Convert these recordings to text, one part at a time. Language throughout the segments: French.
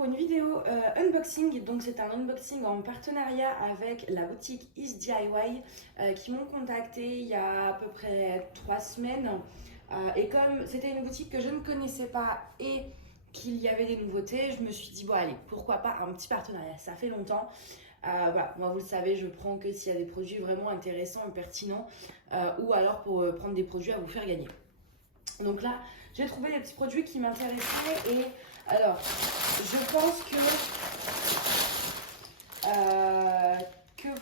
pour une vidéo unboxing. Donc c'est un unboxing en partenariat avec la boutique Is DIY qui m'ont contacté il y a à peu près 3 semaines. Et comme c'était une boutique que je ne connaissais pas et qu'il y avait des nouveautés, je me suis dit bon allez, pourquoi pas un petit partenariat, ça fait longtemps. Voilà, moi vous le savez, je prends que s'il y a des produits vraiment intéressants et pertinents ou alors pour prendre des produits à vous faire gagner. Donc là, j'ai trouvé des petits produits qui m'intéressaient et alors, je pense que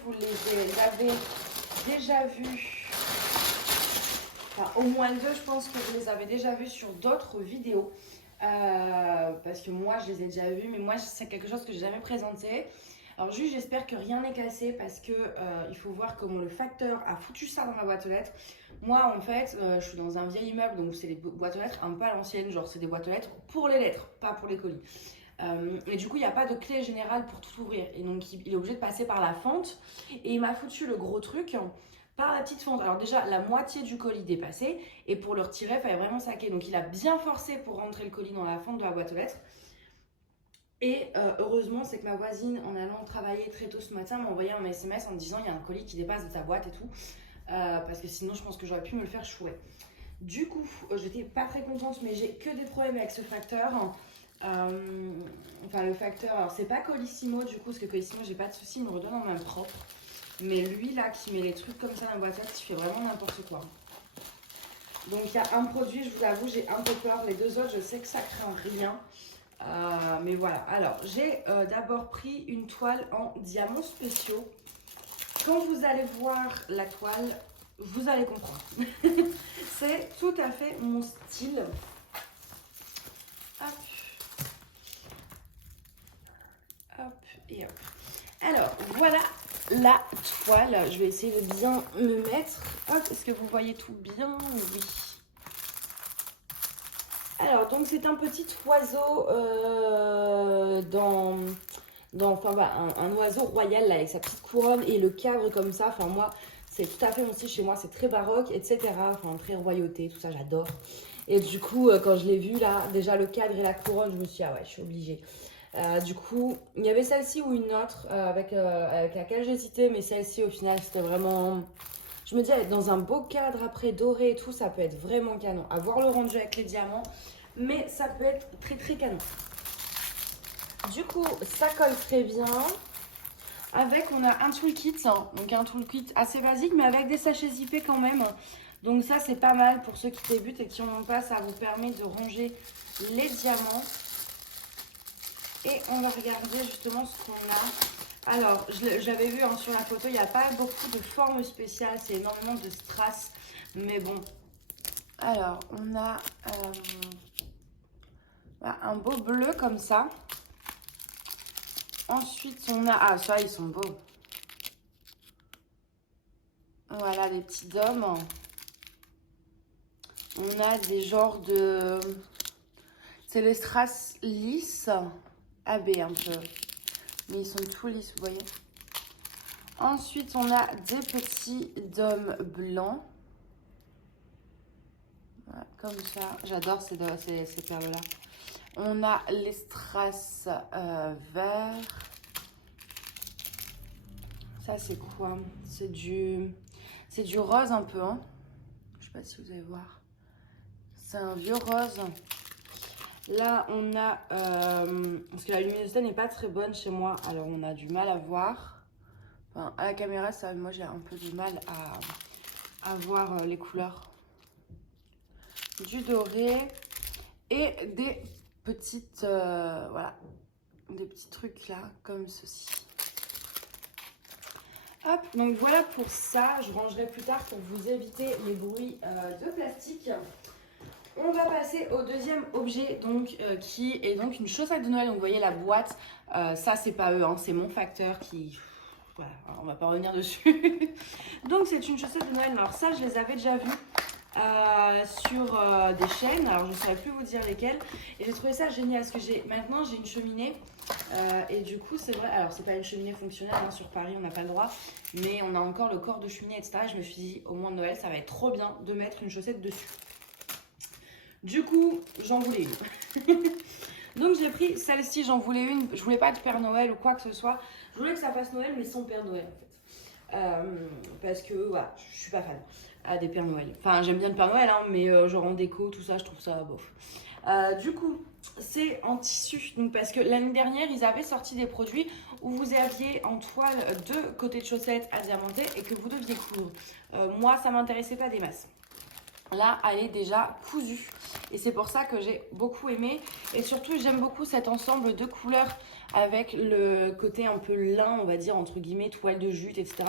vous les avez déjà vus, enfin au moins deux, je pense que vous les avez déjà vus sur d'autres vidéos. Parce que moi je les ai déjà vus, mais moi c'est quelque chose que j'ai jamais présenté. Alors juste j'espère que rien n'est cassé parce que il faut voir comment le facteur a foutu ça dans ma boîte aux lettres. Moi en fait je suis dans un vieil immeuble, donc c'est des boîtes aux lettres un peu à l'ancienne, genre c'est des boîtes aux lettres pour les lettres, pas pour les colis. Et du coup il n'y a pas de clé générale pour tout ouvrir, et donc il est obligé de passer par la fente, et il m'a foutu le gros truc par la petite fente. Alors déjà la moitié du colis dépassait, et pour le retirer il fallait vraiment saquer, donc il a bien forcé pour rentrer le colis dans la fente de la boîte aux lettres. Et heureusement, c'est que ma voisine, en allant travailler très tôt ce matin, m'a envoyé un SMS en me disant il y a un colis qui dépasse de ta boîte et tout. Parce que sinon, je pense que j'aurais pu me le faire chourer. Du coup, j'étais pas très contente, mais j'ai que des problèmes avec ce facteur. Enfin, le facteur, alors c'est pas Colissimo du coup, parce que Colissimo, j'ai pas de soucis, il me redonne en main propre. Mais lui là, qui met les trucs comme ça dans la boîte, il fait vraiment n'importe quoi. Donc il y a un produit, je vous l'avoue, j'ai un peu peur. Les deux autres, je sais que ça craint rien. Mais voilà, alors j'ai d'abord pris une toile en diamants spéciaux. Quand vous allez voir la toile, vous allez comprendre. C'est tout à fait mon style. Hop. Hop et hop. Alors voilà la toile. Je vais essayer de bien me mettre. Hop, est-ce que vous voyez tout bien? Oui. Alors, donc c'est un petit oiseau enfin, bah, un oiseau royal là, avec sa petite couronne et le cadre comme ça. Enfin, moi, c'est tout à fait mon style chez moi, c'est très baroque, etc. Enfin, très royauté, tout ça, j'adore. Et du coup, quand je l'ai vu là, déjà le cadre et la couronne, je me suis dit, ah ouais, je suis obligée. Du coup, il y avait celle-ci ou une autre avec laquelle j'hésitais, mais celle-ci au final, c'était vraiment. Je me dis, être dans un beau cadre après doré et tout, ça peut être vraiment canon. À voir le rendu avec les diamants, mais ça peut être très très canon. Du coup, ça colle très bien. Avec, on a un toolkit, donc un toolkit assez basique, mais avec des sachets zippés quand même. Donc ça, c'est pas mal pour ceux qui débutent et qui en ont pas. Ça vous permet de ranger les diamants. Et on va regarder justement ce qu'on a. Alors, j'avais vu sur la photo, il n'y a pas beaucoup de formes spéciales, c'est énormément de strass, mais bon. Alors, on a un beau bleu comme ça. Ensuite, on a... Ah, ça, ils sont beaux. Voilà, des petits dômes. On a des genres de... C'est les strass lisses, AB un peu. Mais ils sont tout lisses, vous voyez. Ensuite, on a des petits dômes blancs. Voilà, comme ça. J'adore ces perles-là. On a les strass verts. Ça, c'est quoi? C'est du rose un peu. Hein. Je sais pas si vous allez voir. C'est un vieux rose. Là, on a... parce que la luminosité n'est pas très bonne chez moi. Alors, on a du mal à voir. Enfin, à la caméra, ça, moi, j'ai un peu du mal à voir les couleurs. Du doré. Et des petites... voilà. Des petits trucs là, comme ceci. Hop, donc voilà pour ça. Je rangerai plus tard pour vous éviter les bruits de plastique. On va passer au deuxième objet, donc, qui est donc une chaussette de Noël. Donc vous voyez la boîte, ça c'est pas eux, hein, c'est mon facteur qui... Voilà, on va pas revenir dessus. Donc c'est une chaussette de Noël. Alors ça, je les avais déjà vues sur des chaînes. Alors je ne saurais plus vous dire lesquelles. Et j'ai trouvé ça génial parce que maintenant j'ai une cheminée. Et du coup c'est vrai, alors c'est pas une cheminée fonctionnelle, hein, sur Paris on n'a pas le droit. Mais on a encore le corps de cheminée, etc. Et je me suis dit, au moins de Noël, ça va être trop bien de mettre une chaussette dessus. Du coup, j'en voulais une. Donc j'ai pris celle-ci, j'en voulais une. Je voulais pas de Père Noël ou quoi que ce soit. Je voulais que ça fasse Noël mais sans Père Noël en fait. Parce que voilà, je suis pas fan des Pères Noël. Enfin j'aime bien le Père Noël hein, mais genre en déco tout ça je trouve ça bof. Du coup c'est en tissu, donc parce que l'année dernière ils avaient sorti des produits où vous aviez en toile 2 côtés de chaussettes à diamanter et que vous deviez coudre. Moi ça m'intéressait pas des masses. Là, elle est déjà cousue. Et c'est pour ça que j'ai beaucoup aimé. Et surtout, j'aime beaucoup cet ensemble de couleurs avec le côté un peu lin, on va dire, entre guillemets, toile de jute, etc.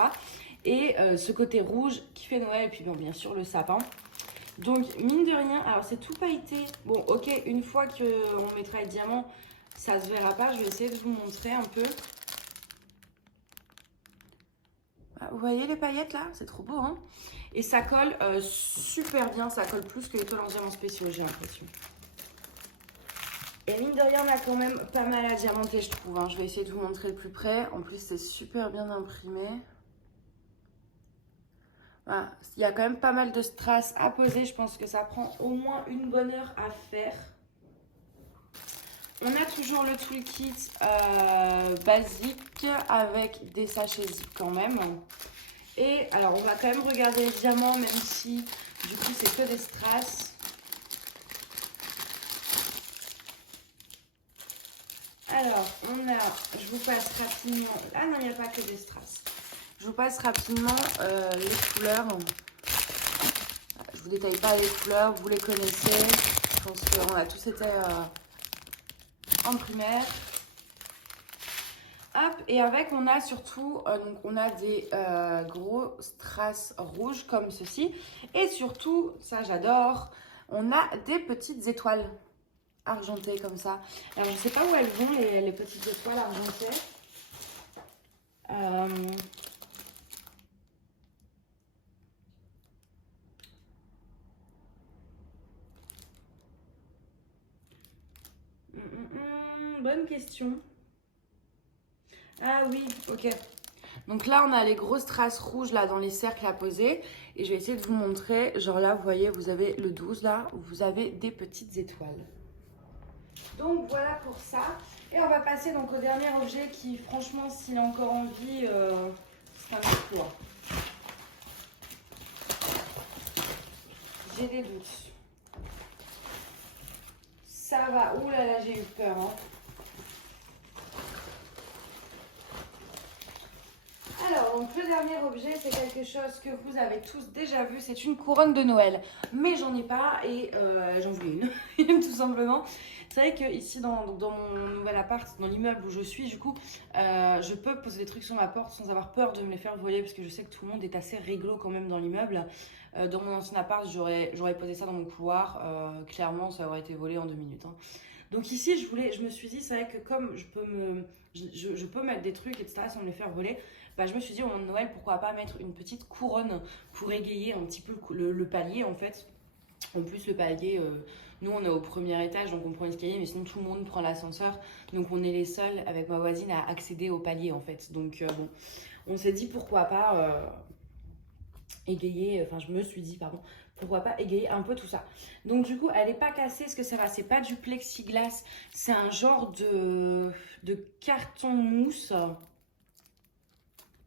Et ce côté rouge qui fait Noël. Et puis, bon, bien sûr, le sapin. Donc, mine de rien, alors c'est tout pailleté. Bon, ok, une fois qu'on mettra les diamants, ça se verra pas. Je vais essayer de vous montrer un peu. Vous voyez les paillettes là? C'est trop beau, hein? Et ça colle super bien, ça colle plus que les toiles en diamants spéciaux, j'ai l'impression. Et mine de rien, on a quand même pas mal à diamanter, je trouve. Hein. Je vais essayer de vous montrer de plus près. En plus, c'est super bien imprimé. Voilà. Il y a quand même pas mal de strass à poser. Je pense que ça prend au moins une bonne heure à faire. On a toujours le toolkit basique avec des sachets zip quand même. Et alors, on va quand même regarder les diamants, même si du coup, c'est que des strass. Alors, on a, je vous passe rapidement, ah non, il n'y a pas que des strass. Je vous passe rapidement les couleurs. Je vous détaille pas les couleurs, vous les connaissez. Je pense qu'on a tous été en primaire. Hop, et avec, on a surtout, donc on a des gros strass rouges comme ceci. Et surtout, ça j'adore, on a des petites étoiles argentées comme ça. Alors, je ne sais pas où elles vont, les petites étoiles argentées. Bonne question. Ah oui, ok. Donc là, on a les grosses traces rouges là dans les cercles à poser. Et je vais essayer de vous montrer. Genre là, vous voyez, vous avez le 12 là, où vous avez des petites étoiles. Donc voilà pour ça. Et on va passer donc au dernier objet qui, franchement, s'il est encore en vie, c'est un peu quoi. J'ai des doutes. Ça va. Ouh là là, j'ai eu peur. Hein. Alors, donc le dernier objet, c'est quelque chose que vous avez tous déjà vu. C'est une couronne de Noël. Mais j'en ai pas et j'en voulais une, tout simplement. C'est vrai que ici, dans mon nouvel appart, dans l'immeuble où je suis, du coup, je peux poser des trucs sur ma porte sans avoir peur de me les faire voler. Parce que je sais que tout le monde est assez réglo quand même dans l'immeuble. Dans mon ancien appart, j'aurais posé ça dans mon couloir. Clairement, ça aurait été volé en 2 minutes. Hein. Donc ici, je me suis dit, c'est vrai que comme je peux mettre des trucs, etc., sans me les faire voler, bah, je me suis dit au moment de Noël, pourquoi pas mettre une petite couronne pour égayer un petit peu le palier en fait. En plus, le palier, nous on est au premier étage, donc on prend l'escalier, mais sinon tout le monde prend l'ascenseur. Donc on est les seuls avec ma voisine à accéder au palier en fait. Donc bon, on s'est dit pourquoi pas égayer, enfin je me suis dit, pardon, pourquoi pas égayer un peu tout ça. Donc du coup, elle n'est pas cassée, ce que ça va, c'est pas du plexiglas, c'est un genre de carton mousse.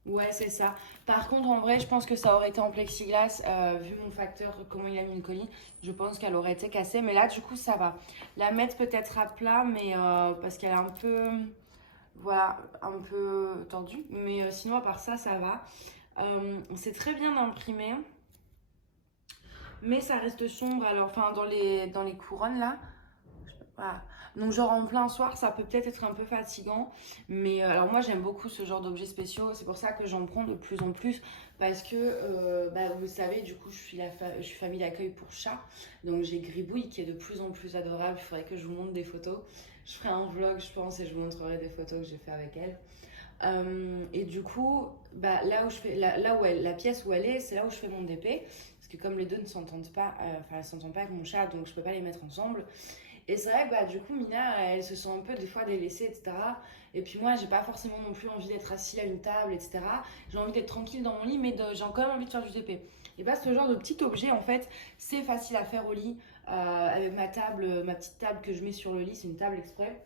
Ouais, c'est ça. Par contre, en vrai, je pense que ça aurait été en plexiglas, vu mon facteur, comment il a mis le colis. Je pense qu'elle aurait été cassée, mais là, du coup, ça va. La mettre peut-être à plat, mais parce qu'elle est un peu, voilà, un peu tendue. Mais sinon, à part ça, ça va. C'est très bien imprimé, mais ça reste sombre. Alors, enfin, dans les couronnes, là, voilà. Donc genre en plein soir, ça peut peut-être être un peu fatigant. Mais alors moi j'aime beaucoup ce genre d'objets spéciaux. C'est pour ça que j'en prends de plus en plus. Parce que bah, vous savez, du coup je suis famille d'accueil pour chat. Donc j'ai Gribouille qui est de plus en plus adorable. Il faudrait que je vous montre des photos. Je ferai un vlog je pense et je vous montrerai des photos que j'ai fait avec elle. Et du coup, bah, là où je fais, là où la pièce où elle est, c'est là où je fais mon DP. Parce que comme les deux ne s'entendent pas, enfin elles s'entendent pas avec mon chat, donc je peux pas les mettre ensemble. Et c'est vrai que bah, du coup, Mina, elle se sent un peu des fois délaissée, etc. Et puis moi, j'ai pas forcément non plus envie d'être assise à une table, etc. J'ai envie d'être tranquille dans mon lit, mais j'ai quand même envie de faire du TP. Et bah ce genre de petit objet en fait, c'est facile à faire au lit. Avec ma table, ma petite table que je mets sur le lit, c'est une table exprès.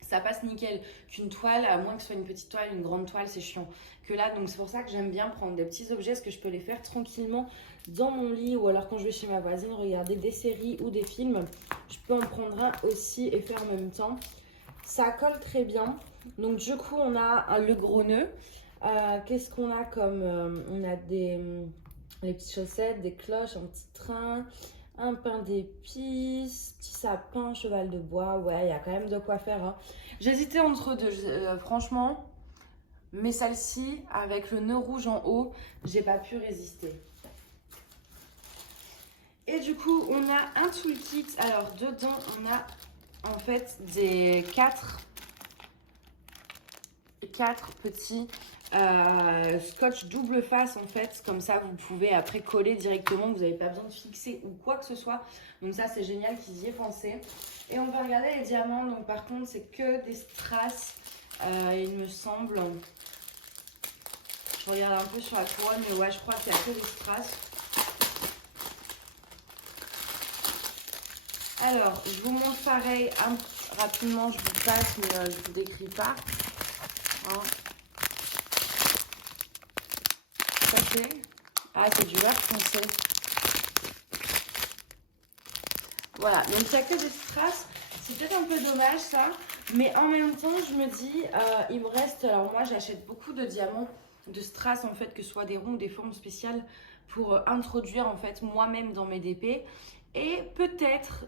Ça passe nickel. Qu'une toile, à moins que ce soit une petite toile, une grande toile, c'est chiant. Que là, donc c'est pour ça que j'aime bien prendre des petits objets, parce que je peux les faire tranquillement dans mon lit, ou alors quand je vais chez ma voisine regarder des séries ou des films, je peux en prendre un aussi et faire en même temps. Ça colle très bien. Donc du coup, on a le gros nœud. Qu'est-ce qu'on a comme... on a les petites chaussettes, des cloches, un petit train, un pain d'épices, petit sapin, cheval de bois. Ouais, il y a quand même de quoi faire. Hein. J'hésitais entre deux, franchement. Mais celle-ci, avec le nœud rouge en haut, j'ai pas pu résister. Et du coup, on a un toolkit. Alors, dedans, on a en fait des quatre petits scotch double face en fait. Comme ça, vous pouvez après coller directement. Vous n'avez pas besoin de fixer ou quoi que ce soit. Donc ça, c'est génial qu'ils y aient pensé. Et on va regarder les diamants. Donc par contre, c'est que des strass, il me semble. Je regarde un peu sur la couronne, mais ouais, je crois qu'il n'y a que des strass. Alors, je vous montre pareil, rapidement, je vous passe, mais je ne vous décris pas. Hein. Ça c'est... Ah, c'est du vert foncé. Voilà, donc il n'y a que des strass. C'est peut-être un peu dommage ça, mais en même temps, je me dis, il me reste... Alors moi, j'achète beaucoup de diamants, de strass en fait, que ce soit des ronds ou des formes spéciales pour introduire en fait moi-même dans mes DP. Et peut-être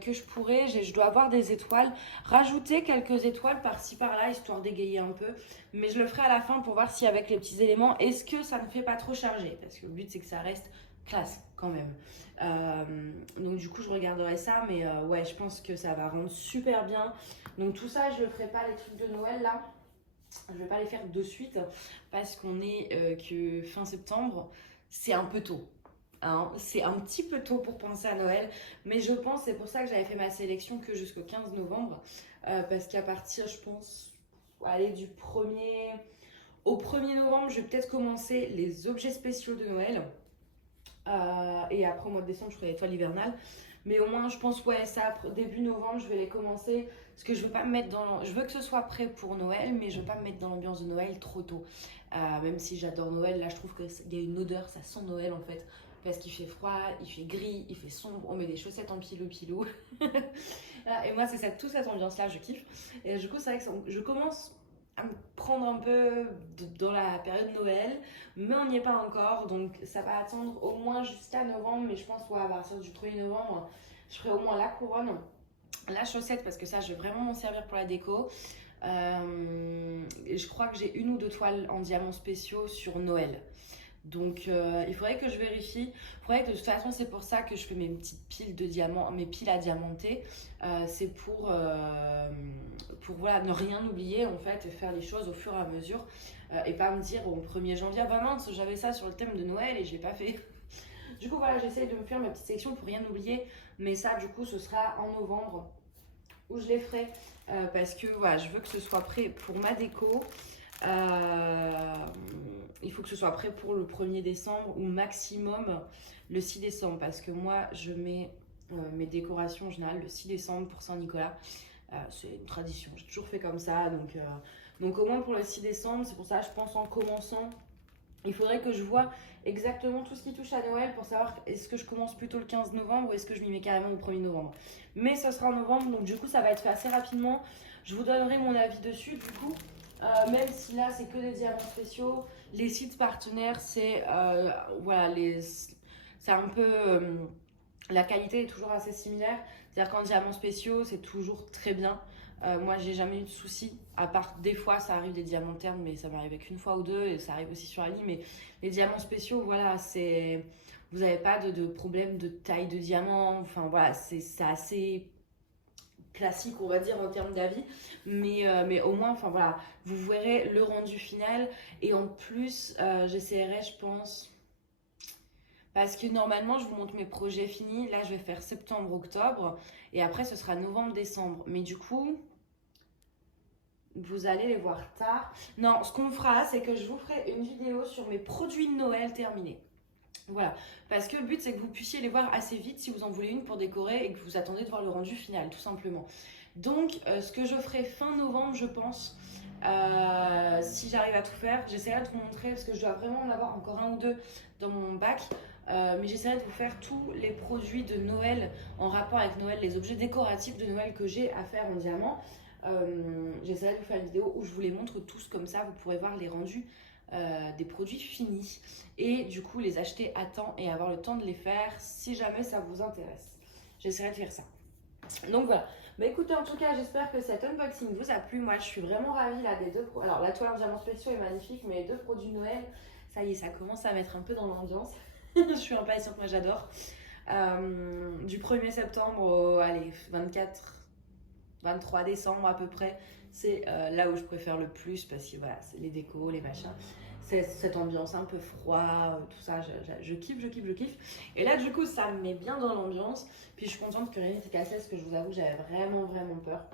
que je pourrais, je dois avoir des étoiles, rajouter quelques étoiles par-ci par-là, histoire d'égayer un peu. Mais je le ferai à la fin pour voir si avec les petits éléments, est-ce que ça ne fait pas trop chargé? Parce que le but c'est que ça reste classe quand même. Donc du coup je regarderai ça, mais ouais je pense que ça va rendre super bien. Donc tout ça je ne ferai pas les trucs de Noël là. Je ne vais pas les faire de suite parce qu'on est que fin septembre, c'est un peu tôt. Hein, c'est un petit peu tôt pour penser à Noël, mais je pense, c'est pour ça que j'avais fait ma sélection que jusqu'au 15 novembre, parce qu'à partir, je pense, aller du 1er au 1er novembre, je vais peut-être commencer les objets spéciaux de Noël, et après au mois de décembre, je ferai l'étoile hivernale, mais au moins, je pense, ouais, ça, début novembre, je vais les commencer, parce que je veux pas me mettre dans... Je veux que ce soit prêt pour Noël, mais je veux pas me mettre dans l'ambiance de Noël trop tôt. Même si j'adore Noël, là, je trouve qu'il y a une odeur, ça sent Noël, en fait. Parce qu'il fait froid, il fait gris, il fait sombre, on met des chaussettes en pilou. Et moi, c'est toute cette ambiance-là, je kiffe. Et du coup, c'est vrai que je commence à me prendre un peu dans la période Noël, mais on n'y est pas encore, donc ça va attendre au moins jusqu'à novembre, mais je pense qu'à partir du 1er novembre, je ferai au moins la couronne, la chaussette, parce que ça, je vais vraiment m'en servir pour la déco. Et je crois que j'ai une ou deux toiles en diamants spéciaux sur Noël. Donc il faudrait que je vérifie. Il faudrait que de toute façon, c'est pour ça que je fais mes petites piles de diamants, mes piles à diamanter. C'est pour voilà, ne rien oublier en fait et faire les choses au fur et à mesure. Et pas me dire au 1er janvier, ah bah mince, j'avais ça sur le thème de Noël et je l'ai pas fait. Du coup voilà, j'essaye de me faire ma petite section pour rien oublier. Mais ça du coup ce sera en novembre où je les ferai. Parce que voilà, je veux que ce soit prêt pour ma déco. Il faut que ce soit prêt pour le 1er décembre ou maximum le 6 décembre parce que moi je mets mes décorations en général le 6 décembre pour Saint-Nicolas. C'est une tradition, j'ai toujours fait comme ça, donc au moins pour le 6 décembre, c'est pour ça je pense en commençant, il faudrait que je vois exactement tout ce qui touche à Noël pour savoir est-ce que je commence plutôt le 15 novembre ou est-ce que je m'y mets carrément au 1er novembre. Mais ce sera en novembre, donc du coup ça va être fait assez rapidement. Je vous donnerai mon avis dessus du coup. Même si là c'est que des diamants spéciaux, les sites partenaires c'est voilà, c'est un peu la qualité est toujours assez similaire, c'est-à-dire qu'en diamants spéciaux c'est toujours très bien. Moi j'ai jamais eu de soucis, à part des fois ça arrive des diamants ternes, mais ça m'arrivait qu'une fois ou deux et ça arrive aussi sur Ali, mais les diamants spéciaux voilà, c'est vous n'avez pas de problème de taille de diamant, enfin voilà, c'est assez classique on va dire en termes d'avis, mais au moins enfin voilà, vous verrez le rendu final et en plus j'essaierai je pense, parce que normalement je vous montre mes projets finis, là je vais faire septembre-octobre et après ce sera novembre-décembre, mais du coup vous allez les voir tard. Non, ce qu'on fera c'est que je vous ferai une vidéo sur mes produits de Noël terminés. Voilà, parce que le but c'est que vous puissiez les voir assez vite si vous en voulez une pour décorer et que vous attendez de voir le rendu final, tout simplement. Donc, ce que je ferai fin novembre, je pense, si j'arrive à tout faire, j'essaierai de vous montrer parce que je dois vraiment en avoir encore un ou deux dans mon bac. Mais j'essaierai de vous faire tous les produits de Noël en rapport avec Noël, les objets décoratifs de Noël que j'ai à faire en diamant. J'essaierai de vous faire une vidéo où je vous les montre tous comme ça, vous pourrez voir les rendus des produits finis et du coup les acheter à temps et avoir le temps de les faire si jamais ça vous intéresse. J'essaierai de faire ça. Donc voilà. Bah écoutez, en tout cas, j'espère que cet unboxing vous a plu. Moi, je suis vraiment ravie là des deux. Alors, la toile en diamant spéciaux est magnifique, mais les deux produits de Noël, ça y est, ça commence à mettre un peu dans l'ambiance. Je suis impatiente, moi j'adore. Du 1er septembre au allez, 23 décembre à peu près, c'est là où je préfère le plus parce que voilà, c'est les décos, les machins. C'est cette ambiance un peu froid, tout ça, je kiffe, je kiffe, je kiffe. Et là, du coup, ça me met bien dans l'ambiance. Puis je suis contente que rien n'ait été cassé parce que je vous avoue, j'avais vraiment, vraiment peur.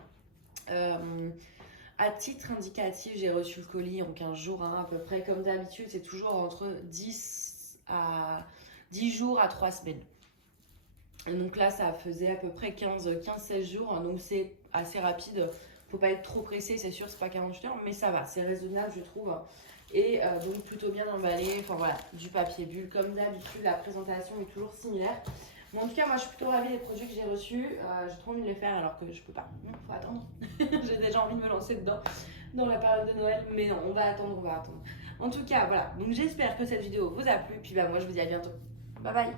À titre indicatif, j'ai reçu le colis en 15 jours, hein, à peu près. Comme d'habitude, c'est toujours entre 10 jours à 3 semaines. Et donc là, ça faisait à peu près 15-16 jours, donc c'est assez rapide. Faut pas être trop pressé, c'est sûr, c'est pas 48 heures, mais ça va, c'est raisonnable, je trouve. Et donc plutôt bien emballé, enfin voilà, du papier bulle. Comme d'habitude, la présentation est toujours similaire. Mais en tout cas, moi, je suis plutôt ravie des produits que j'ai reçus. J'ai trop envie de les faire alors que je peux pas. Non, faut attendre. J'ai déjà envie de me lancer dedans dans la période de Noël, mais non, on va attendre, on va attendre. En tout cas, voilà. Donc j'espère que cette vidéo vous a plu. Puis bah moi, je vous dis à bientôt. Bye bye.